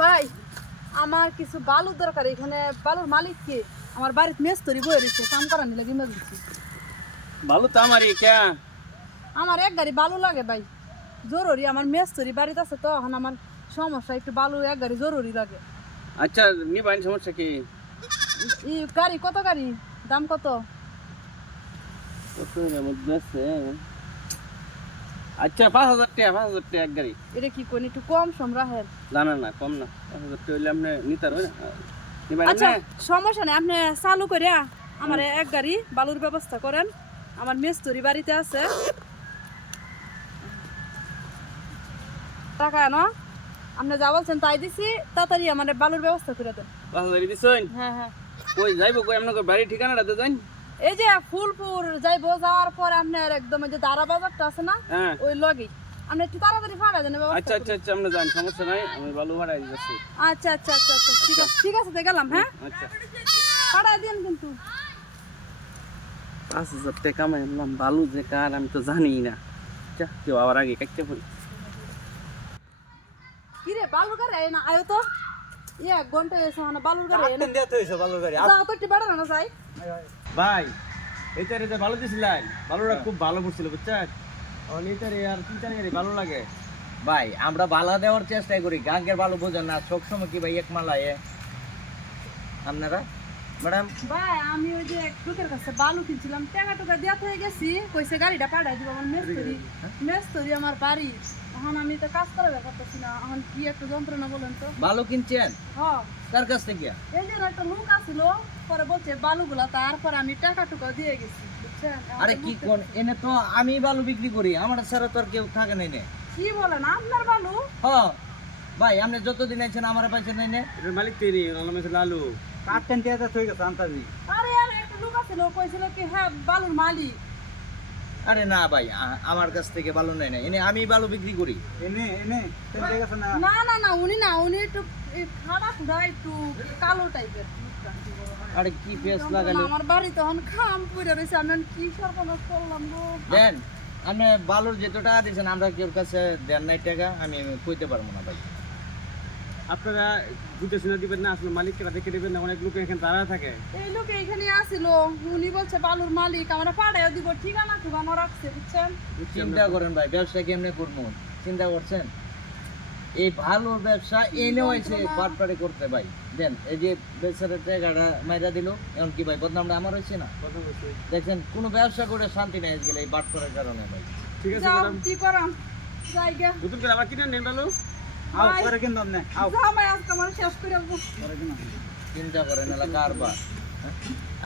ভাই আমার কিছু বালুর দরকার এখানে বালুর মালিক কে? আমার বাড়িতে মেস তৈরি বয়ে রয়েছে কাম করার নিলে ইমার্জেন্সি ভালো তো আমারই কে? আমার এক গাড়ি বালু লাগে ভাই জরুরি আমার মেস তৈরি বাড়িতে আছে তো এখন আমার সমস্যা একটু বালু এক গাড়ি জরুরি লাগে। আচ্ছা নিবাইন সমস্যা কি? এই গাড়ি কত গাড়ি? দাম কত? কত মধ্যে আছে? আচ্ছা পাঁচ হাজার টাকা পাঁচ হাজার টাকা এক গাড়ি। এটা কি কোন একটু কম সম না না না কম না। পাঁচ হাজার টাকা হইলে আপনি নিতে পারবেন নিবাইন আচ্ছা সমস্যা নেই আপনি চালু করে আমার এক গাড়ি বালুর ব্যবস্থা করেন। আমার মেস্তরি বাড়িতে আছে। টাকা না আপনি যা বলছেন তাই দিছি তাড়াতাড়ি আমার বালুর ব্যবস্থা করে দেন। পাঁচ হাজার দিছেন? হ্যাঁ হ্যাঁ। কই যাইবো কই? আপনার বাড়ির ঠিকানাটা যান এই যে ফুলপুর যাইবো যাওয়ার পর আপনার একদম ওই যে দাঁড়া বাজারটা আছে না হ্যাঁ। ওই লগেই আপনি একটু তাড়াতাড়ি ফাড়া দেন আচ্ছা আচ্ছা আচ্ছা আমরা যান সমস্যা নাই আমি বালু ভাড়াই যাচ্ছি। আচ্ছা আচ্ছা আচ্ছা আচ্ছা ঠিক আছে ঠিক আছে গেলাম হ্যাঁ? আচ্ছা। ফাড়া দিন কিন্তু। পাঁচ হাজার টাকা আনলাম বালু যে কার আমি তো জানি না। কেউ আবার আগে কাটতে পড়ি কিরে বালুর গাড়ি না আয়ো তো। এক ঘণ্টা এসে মানে বালুর গাড়ি এনে যাও তো একটু বেড়া না যাই। ভাই ভালো ভালোটা খুব ভালো করছিল বুঝছেন? এইটারে আর তিন চার গাড়ি ভালো লাগে। ভাই আমরা বালা দেওয়ার চেষ্টা করি গাঙ্গের ভালো বোঝেন না সবসময় কি ভাই এক মালায় আপনারা? ম্যাডাম? ভাই আমি ওই যে এক লোকের কাছে বালু কিনছিলাম টাকা টুকা দেওয়া হয়ে গেছি কইছে গাড়িটা পাঠাই দিব আমার মেস্তরি। মেস্তরি আমার বাড়ি। এখন আমি তো কাজ করা ব্যাপারতেছি না এখন কি একটা যন্ত্রণা বলেন তো। ভালো কিনছেন? হ্যাঁ। তার কাছ থেকে? এই যে একটা লোক আসছিল পরে বলছে বালুগুলা তারপরে আমি টাকা টুকা দিয়ে গেছি আরে কি কোন এনে তো আমি বালু বিক্রি করি আমার ছাড়া তো আর কেউ থাকে নাই নে কি বলেন আপনার বালু? হ ভাই আপনি যতদিন আছেন আমার পাইছেন নাই নে। এটার মালিক তেরি লালু। কাটেন দিয়ে তুই গেছে আনতাবি আরে আর একটা লোক আছিল কইছিল কি হ্যাঁ বালুর মালিক। আরে না ভাই আমার কাছ থেকে বালু নাই। না এনে আমি বালু বিক্রি করি। এনে এনে না? না না না উনি না উনি একটু খাড়া খুড়া একটু কালো টাইপের। আরে কি পেস লাগালো? আমার বাড়ি তখন খাম পড়ে রয়েছে আমি কি সর্বনাশ করলাম গো? দেন আপনি বালুর যেত টাকা দিয়েছেন আমরা কেউ কাছে দেন নাই টাকা? আমি কইতে পারব না ভাই। আপনারা বুঝে শুনে দিবেন না আসলে মালিককে দেখে দিবেন না অনেক লোক এখানে তারা থাকে। এই লোক এখানে আসিল উনি বলছে বালুর মালিক আমরা পাড়ায় দিব ঠিকানা ঠিকানা রাখছে বুঝছেন? চিন্তা করেন ভাই ব্যবসা কেমনে করব? চিন্তা করছেন? এই ভালো ব্যবসা এনে হয়েছে পাটপাড়ে করতে ভাই। দেন এই যে বেচারের টাকাটা মাইরা দিল এখন কি ভাই বদনামটা আমার হয়েছে না? দেখেন কোনো ব্যবসা করে শান্তি নাই গেলে এই বাটপাড়ের কারণে ভাই। ঠিক আছে কি করাম? জায়গা নতুন করে আবার কিনে নেন লালু আও ভাই। করে কিনতাম না আও জামাই আজকে আমার শেষ করে আসব করে কিনা চিন্তা করেন এলা কারবার?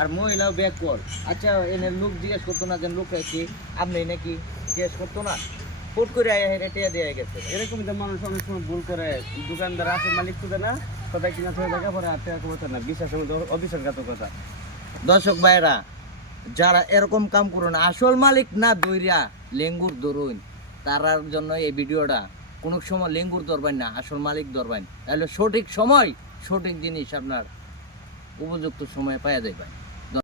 আর মহিলাও ব্যাক কর আচ্ছা এনে লোক জিজ্ঞেস করতো না যে লোক কি আপনি নাকি জিজ্ঞেস করতো না? ফুট করে আয়া হেরে টেয়া দিয়ে গেছে। এরকম তো মানুষ অনেক সময় ভুল করে। দোকানদার আছে মালিক তো না সবাই কিনা থেকে দেখা পরে আর টাকা কথা না বিশ্বাসের মধ্যে অবিশ্বাসঘাতকতা দর্শক ভাইরা যারা এরকম কাম করুন আসল মালিক না দইরা লেঙ্গুর ধরুন তারার জন্য এই ভিডিওটা কোনো সময় লেঙ্গুর ধরবেন না, আসল মালিক ধরবেন তাহলে সঠিক সময় সঠিক জিনিস আপনার উপযুক্ত সময়ে পাওয়া যাবে